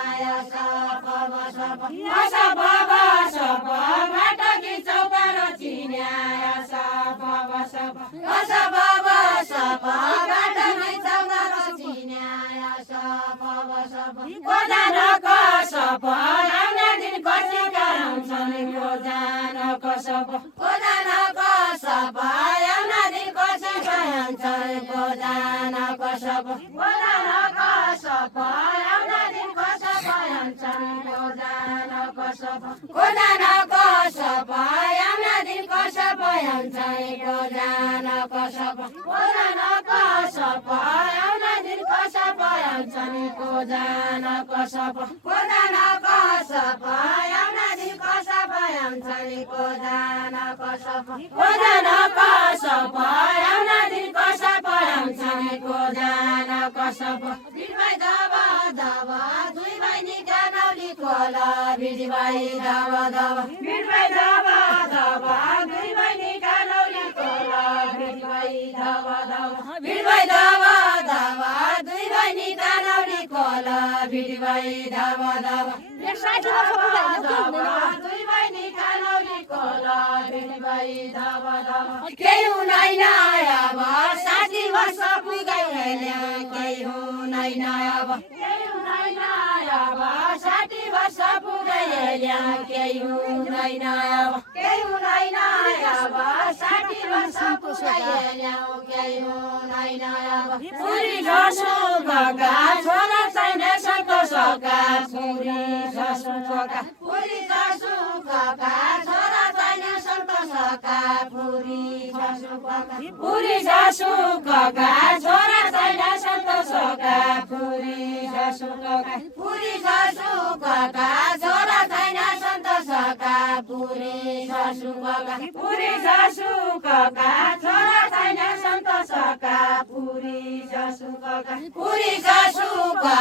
shop सप सप सप घाटकी चौतार चिन्याय सप सप सप सप घाटकी चौतार चिन्याय सप सप कोजानक सप आउने दिन कसी गराउँछन् कोजानक सप कोजानक सप आउने दिन कसी गराउँछन् कोजानक सप कोजानक सप आउने दिन कसी गराउँछन् कोजानक सप कोजानक सप आउने दिन कसी गराउँछन् कोजानक सप कोजानक सप आउने दिन कसी गराउँछन् कोजानक सप कोजानक सप आउने दिन कसी गराउँछन् कोजानक सप कोजानक सप आउने दिन कसी गराउँछन् कोजानक सप भिडभाइ दब दब दुई बहिनी गानौली खोला भिडभाइ दब दब भिडभाइ दब दब दुई बहिनी गानौली खोला भिडभाइ दब दब भिडभाइ दब दब दुई बहिनी गानौली खोला भिडभाइ दब दब दुई बहिनी गानौली खोला भिडभाइ दब दब केही हुँदैन अब 60 वर्ष पुगैले केही हुँदैन अब केही हुँदैन अब 60 वर्ष पुगैले केही हुँदैन अब केही हुँदैन अब 60 वर्ष पुगैले केही हुँदैन अब पुरी ससुरका छोरा छैन सन्तोषका पुरी ससुरका पुरी ससुरका छोरा छैन सन्तोषका पुरी ससुरका पुरी ससुरका छोरा छैन सन्तोषका पुरी ससुरका पुरी ससुरका छोरा छैन सन्तोषका पुरी ससुरका पुरी ससुरका छोरा छैन सन्तोषका पुरी ससुरका पुरी ससुरका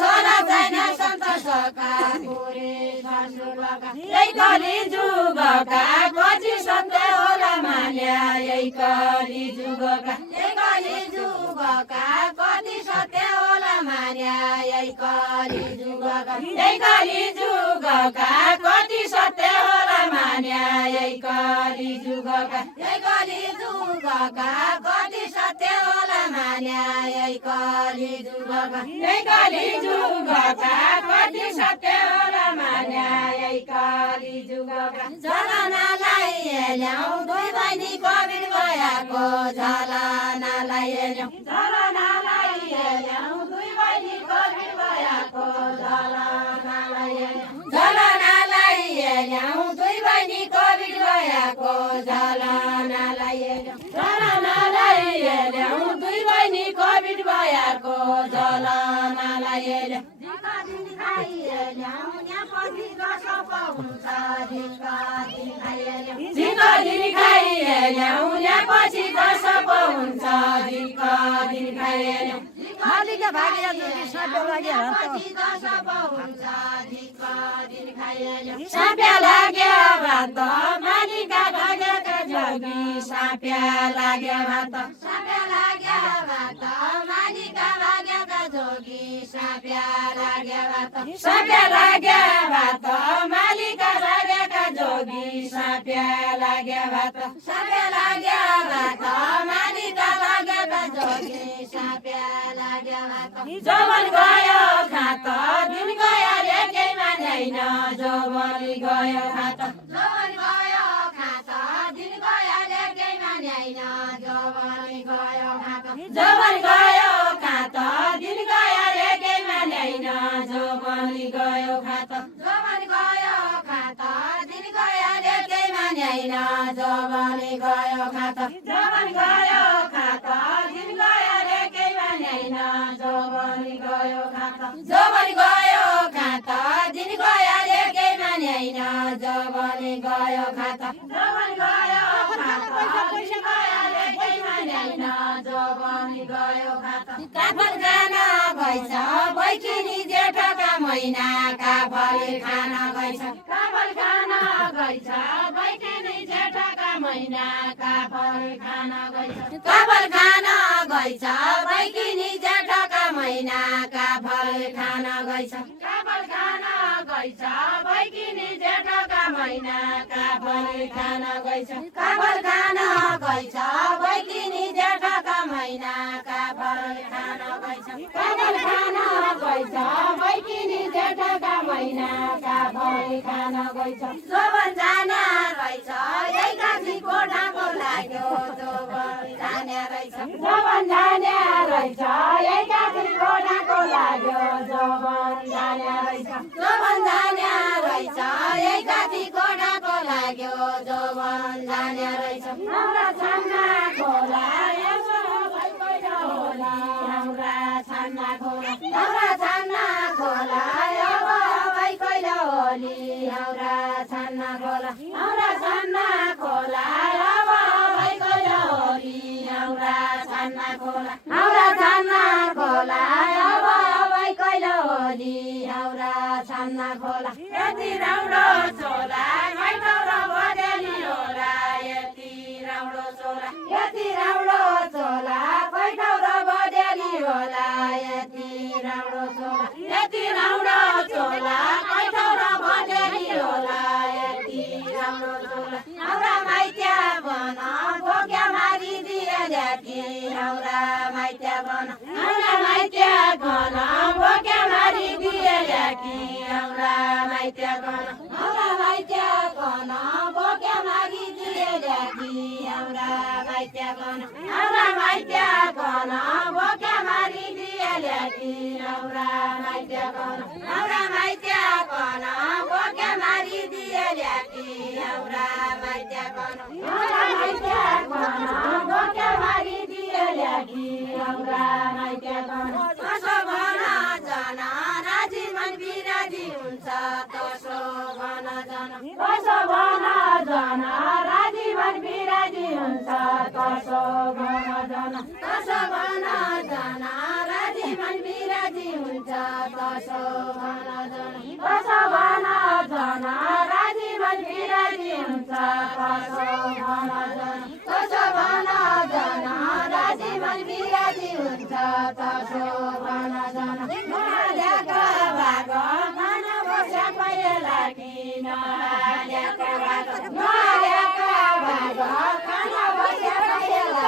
छोरा छैन सन्तोषका पुरी ससुरका यही कली जुगका पछि सत्य होला माल्या यही कली जुगका यही कली जुगका कति सत्य होला माल्या यही कली जुगका यही कली जुगका कति सत्य होला माल्या यही कली जुगका यही कली जुगका कति सत्य होला माल्या यही कली जुगका यही कली जुगका कति सत्य होला माल्या यही कली जुगका जलनालाई ल्याऊ दुई बहिनी कोभिड भयाको जलनालाई ल्याऊ जलनालाई ल्याऊ दुई बहिनी कोभिड भयाको जलनालाई जलनालाई ल्याऊ दुई बहिनी कोभिड भयाको जलनालाई जलनालाई ल्याऊ दुई बहिनी कोभिड भयाको जलनालाई झिका दिन खाइल्याउ ल्यापछि कसप हुन्छ झिका दिन खाइल्याउ मालिका भाग्य जोगी साप्या लाग्यो साप्या लाग्यो भात मालिका भाग्यका जोगी साप्या लाग्यो भात साप्या लाग्यो भात मालिका भाग्यका जोगी साप्या लाग्यो भात साप्या लाग्यो भात मालिका भाग्यका जोगी साप्या लाग्यो भात साप्या लाग्यो भात मालिका भाग्यका जोगी साप्या लाग्यो भात जवन गयो खात दिन गयो रे केही मान्दैन जवन गयो खात जवन गयो खात दिन गयो रे केही मान्दैन जवन गयो खात जवन गयो खात दिन गयो रे केही मान्दैन जवन गयो खात जवन गयो खात दिन गयो रे केही मान्दैन जवन गयो खात जवन गयो खात दिन गयो रे केही मान्दैन जवन गयो खात जवन गयो खात दिन गयो रे केही मान्दैन जवन गयो खात जवन गयो खात दिन गयो रे केही मान्दैन जवन गयो खात काफल खान गइछ बैकिनी जेठका महिना काफल खान गइछ काफल खान गइछ बैकिनी जेठका महिना काफल खान गइछ काफल खान गइछ बैकिनी जेठका महिना काफल खान गइछ गइछ बैकिनी जेठका महिनाका फल खान गइछ काफल खान गइछ बैकिनी जेठका महिनाका फल खान गइछ काफल खान गइछ बैकिनी जेठका महिनाका फल खान गइछ जोबन जाना रहेछ यही काशीको ढाको लाग्यो जोबन जाने रहेछ जोबन जाने रहेछ यही काशीको ढाको लाग्यो जोबन जाने रहेछ जोबन जाने रहेछ यही काशीको ढाको लाग्यो जोबन जाने रहेछ हाम्रा छाना खोला यसो भइगयो होला हाम्रा छाना खोला हाम्रा छाना खोला अब भइगयो होली हाम्रा छाना खोला हाम्रा छाना खोला अब भइगयो होली हाम्रा छाना खोला हाम्रा छाना खोला अब भइगयो होली हाम्रा छाना खोला यति राम्रो चोला खैटौ र बदेली होला यति राम्रो चोला यति राम्रो चोला खैटौ र बदेली होला यति राम्रो चोला यति राम्रो चोला खैटौ र बदेली होला यति राम्रो चोला हाम्रा माइत्या बन भोग्या मारिदिए ल्याकी हाम्रा माइत्या बन हाम्रा माइत्या बन भोग्या मारिदिए ल्याकी हाम्रा माइत्या बन हाम्रा माइत्या बन भोग्या मारिदिए ल्याकी हाम्रा माइत्या बन हाम्रा माइत्या बन भोग्या मारिदिए ल्याकी हाम्रा माइत्या बन हाम्रा माइत्या बन भोग्या मारिदिए ल्याकी हाम्रा माइत्या बन हाम्रा माइत्या बन भोग्या मारिदिए ल्याकी हाम्रा माइत्या बन कसो भन जन राजी मन बिराजी हुन्छ कसो भन जन कसो भन जन राजी मन बिराजी हुन्छ कसो भन जन कसो भन जन राजी मन बिराजी हुन्छ कसो भन जन कसो भन जन राजी मन बिराजी हुन्छ कसो भन जन कसो भन जन राजी मन बिराजी हुन्छ कसो भन जन नहालेका भाग खान बस्या पाएला कि नहालेका भाग नहालेका भाग खान बस्या पाएला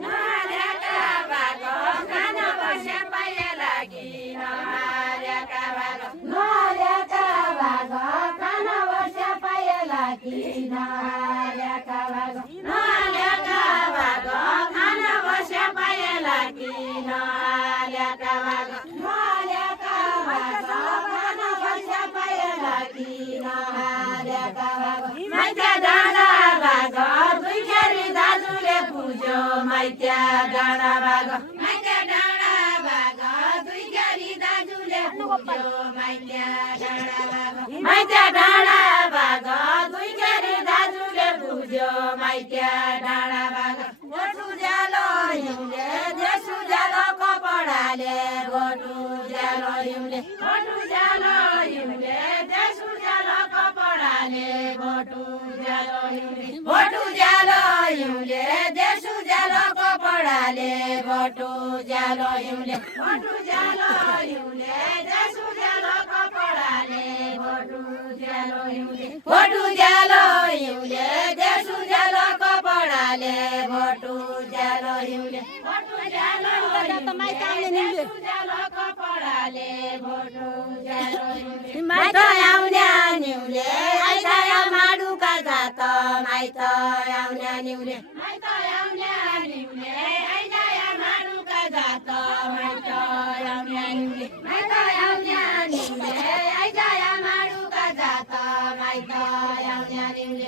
नहालेका भाग खान बस्या पाएला कि नहालेका भाग नहालेका भाग खान बस्या पाएला कि नहालेका भाग नहालेका भाग खान बस्या पाएला कि नहालेका भाग नहालेका भाग खान बस्या पाएला कि नहालेका भाग माइत्या डाँडा भाग दुई खेरी दाजुले पुज्यो माइत्या डाँडा भाग माइत्या डाँडा भाग दुई खेरी दाजुले पुज्यो माइत्या डाँडा भाग माइत्या डाँडा भाग दुई खेरी दाजुले पुज्यो माइत्या डाँडा भाग गोठु ज्यालो हिउँले देशु ज्यालो कपडाले गोठु ज्यालो हिउँले गोठु ज्यालो हिउँले देशु ज्यालो कपडाले गोठु ज्यालो हिउँले गोठु ज्यालो हिउँले देशु ज्यालो कपडाले गोठु ज्यालो हिउँले गोठु ज्यालो हिउँले देशु ज्यालो कपडाले गोठु ज्यालो हिउँले गोठु ज्यालो हिउँले देशु ज्यालो कपडाले गोठु ज्यालो हिउँले गोठु ज्यालो हिउँले देशु ज्यालो कपडाले गोठु ज्यालो हिउँले माइत आउने निउले आइसाया माडुका जात माइत आउने निउले माइत आउने निउले आइसाया माडुका जात माइत आउने निउले माइत आउने निउले आइसाया माडुका जात माइत आउने निउले